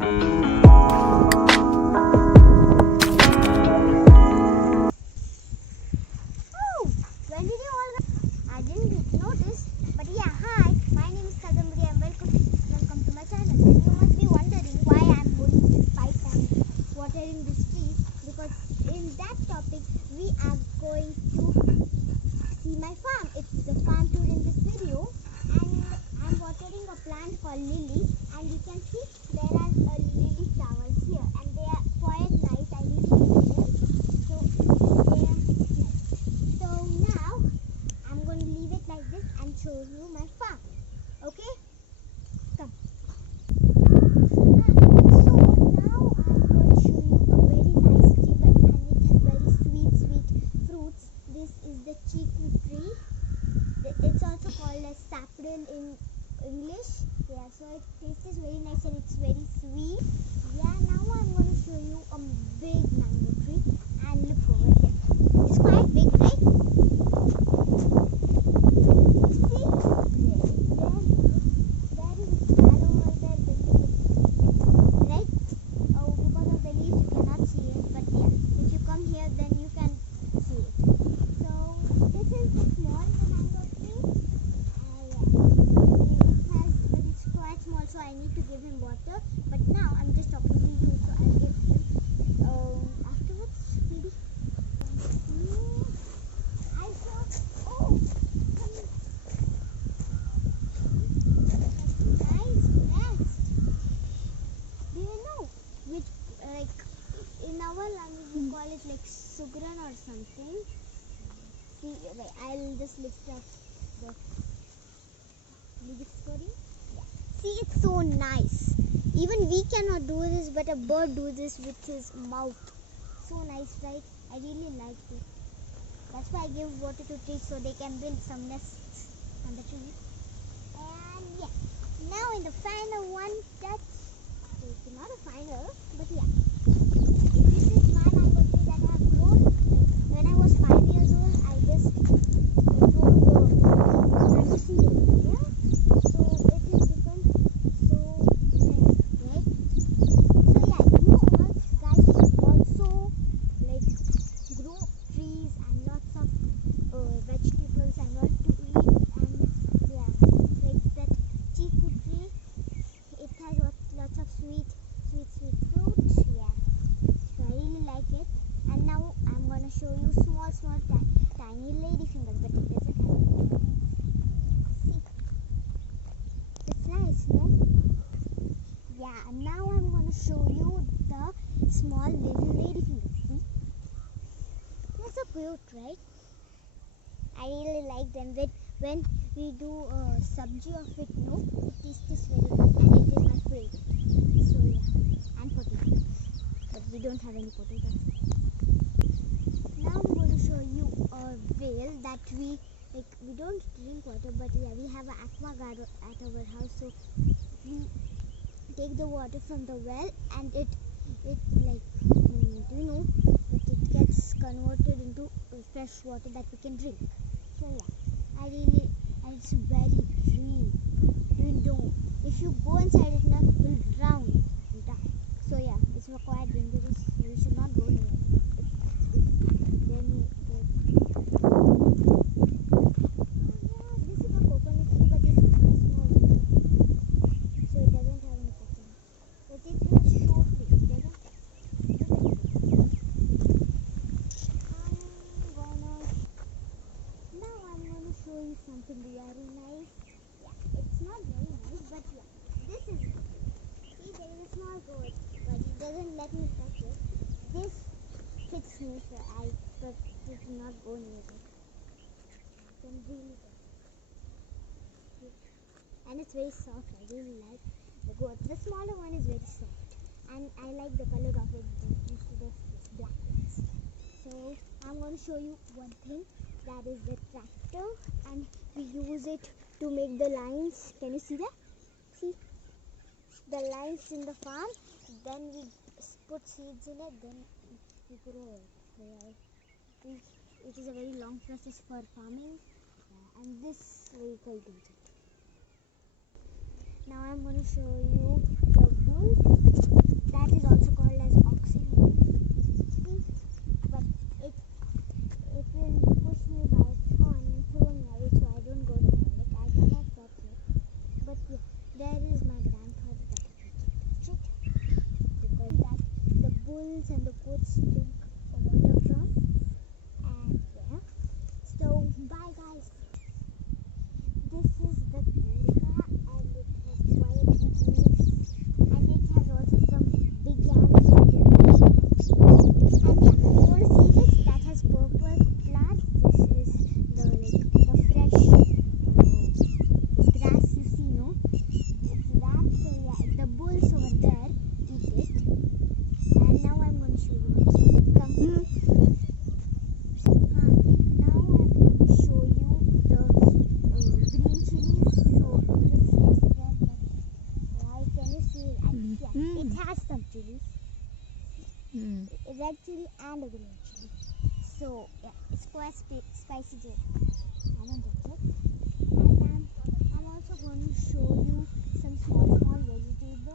Oh, when did you all? I didn't notice, but yeah, hi. My name is Kadambari and welcome to my channel. And you must be wondering why I'm holding this pipe and watering this tree, because in that topic we are going to see my farm. It's the farm tour in this video, and I'm watering a plant called lily, and you can see there are lily flowers here, and they are quite nice. I really like them. So they are nice. So now I'm going to leave it like this and show you my farm. Okay? Come. So now I'm going to show you a very nice tree, and it has very sweet fruits. This is the chiku tree. It's also called as sapodil in English. Yeah, so it tastes very nice and it's very sweet. Yeah, now I'm going to show you a big mango tree, and look over there. It's quite big, right? See? There is a sparrow over there. Right? Oh, because of the leaves you cannot see it, but yeah, if you come here then you can see it. So this is the small mango tree. But it's quite small, so I need to give him water. But now I'm just talking to you, so I'll give him afterwards, maybe. I saw. Oh, nice nest. Do you know which, in our language we call it like sugran or something? See, wait, I'll just lift up the lyrics for you. Yeah. See, it's so nice. Even we cannot do this, but a bird do this with his mouth. So nice, right? I really like it. That's why I give water to trees so they can build some nests on the tree. And yeah, now in the final one, it's not a final, but yeah. This is my mango tree that I have grown. When I was 5 years old, I just grow the mango seed over here. So it has become so nice, right? So yeah, you all guys should also like grow trees and lots of vegetables and all to eat. And yeah, like that chiku tree, it has lots of sweet fruits. Yeah, so I really like it. And now I'm gonna show you small tiny ladyfingers, but it doesn't have. See, it's nice, no? Yeah, and now I'm gonna show you the small little ladyfingers. See, they're so cute, right? I really like them. When we do sabji of it, no, it tastes very good, and it is my favorite. So yeah, and potatoes, but we don't have any potatoes. Now I'm going to show you a well that we don't drink water, but yeah, we have an aquaguard at our house, so we take the water from the well, and it like do you know, but it gets converted into fresh water that we can drink. So yeah, and it's very green. You know, if you go inside it now, you'll drown, you'll die. So yeah, it's quite dangerous. You should not go near it. This is a coconut tree, but it's very small, so it doesn't have any coconut. But it's a short tree, doesn't it? Now I'm gonna show you something very nice. Yeah, it's not very nice, but yeah, this is nice. See, there is a small goat, but it doesn't let me touch it. This hits me, so I prefer to not go near it. It can really hurt. Yeah. And it's very soft. I really like the goat. The smaller one is very soft, and I like the color of it instead of this blackness. So I'm going to show you one thing. That is the tractor, and we use it to make the lines. Can you see that? See the lines in the farm. Then we put seeds in it. Then we grow it. Yeah, it is a very long process for farming, and this vehicle does it. Now I'm going to show you the bull. bulls and the goats drink water from. And yeah. So bye guys. This is the Gurkha and it has white leaves and it has also some big ants on the leaves. And yeah, you want to see this? That has purple flowers. This is the fresh grass you see, no? It's that. So yeah, the bulls over there eat it. And now I'm going to show you. Come. Now I'm going to show you the green chilies. So this is the right. Can you see it? Yeah, it has some chilies. Red chili and a green chili. So yeah, it's quite spicy too. I don't like it. And I'm also going to show you some small vegetables.